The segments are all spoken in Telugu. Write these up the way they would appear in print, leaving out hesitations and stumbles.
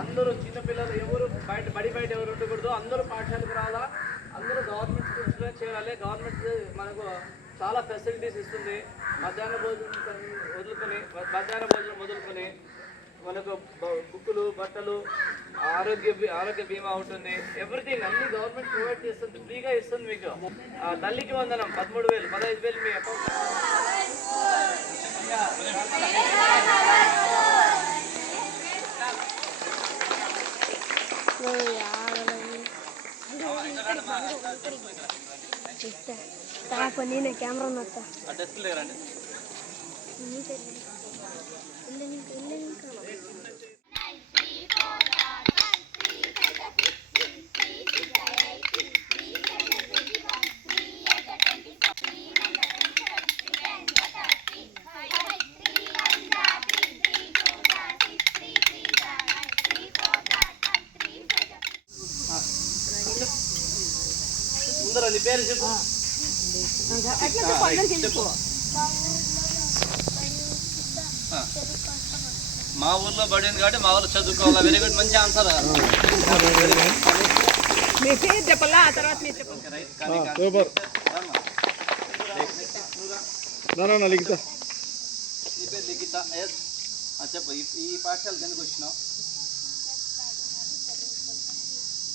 అందరూ చిన్నపిల్లలు ఎవరు బయట ఎవరు ఉండకూడదు. అందరూ పాఠశాలకు రావాలా. అందరూ గవర్నమెంట్ స్కూల్స్లో చేరాలి. గవర్నమెంట్ మనకు చాలా ఫెసిలిటీస్ ఇస్తుంది. మధ్యాహ్న భోజనం మొదలుకొని మనకు బుక్కులు, బట్టలు, ఆరోగ్య బీమా ఉంటుంది. ఎవ్రీథింగ్ అన్ని గవర్నమెంట్ ప్రొవైడ్ చేస్తుంది, ఫ్రీగా ఇస్తుంది. మీకు తల్లికి వందనం 13,000 15,000 మీ అకౌంట్. कैमरा పేరు చెప్పు. మా ఊర్లో పడింది కాబట్టి మా ఊర్లో చదువుకోవాలా. వెరీ గుడ్, మంచి ఆన్సర్. చెప్పాలా తర్వాత లిఖిత. చెప్పు, ఈ పాఠశాలకు ఎందుకు వచ్చినావు?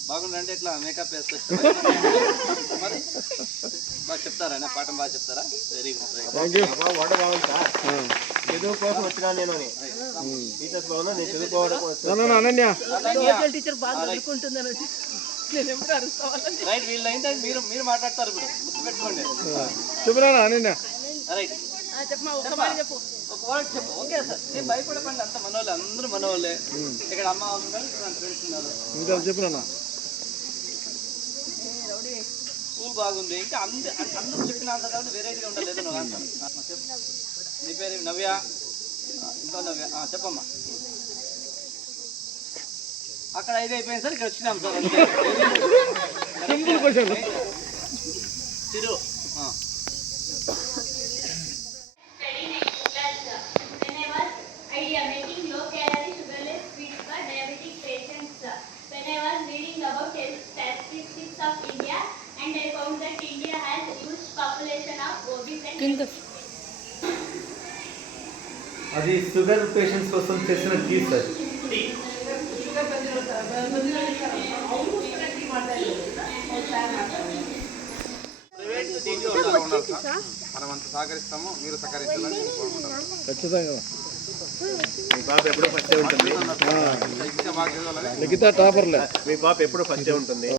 బాగుండంటే ఇట్లా మేకప్ వేసుకోవచ్చు. మరి బాగా చెప్తారా? పాఠం బాగా చెప్తారా? Very good. చదువు కోసం వచ్చినా నేను టీచర్స్ బాగున్నా, నేను చదువుకోవడం రైట్. వీళ్ళు అయితే మీరు మాట్లాడతారు. ఇప్పుడు గుర్తుపెట్టుకోండి. రైట్, ఒక వర్డ్ చెప్పు. ఓకే సార్, నేను భయపడకండి. అంత మనోళ్ళే, అందరూ మనోళ్ళే. ఇక్కడ అమ్మ ఉన్నారు, ఫ్రెండ్స్ ఉన్నారు. చెప్పురా. స్కూల్ బాగుంది. ఇంకా అందరూ చెప్పిన ఆన్సర్ కాబట్టి వెరైటీగా ఉండలేదు. నువ్వు ఆన్సర్ చెప్పు. నీ పేరు నవ్య. ఇంకో నవ్య. చెప్పమ్మా. అక్కడ 5 అయిపోయింది సార్, ఇక్కడ వచ్చినాం సార్. చిరు. అది షుగర్ పేషెంట్స్ కోసం చేసిన టీ సార్. మనమంత సహకరిస్తాము, మీరు సహకరించాలని ఖచ్చితంగా. మీ పాప ఎప్పుడో ఫస్టే ఉంటుంది. లిఖిత టాపర్లే. మీ పాప ఎప్పుడో ఫస్టే ఉంటుంది.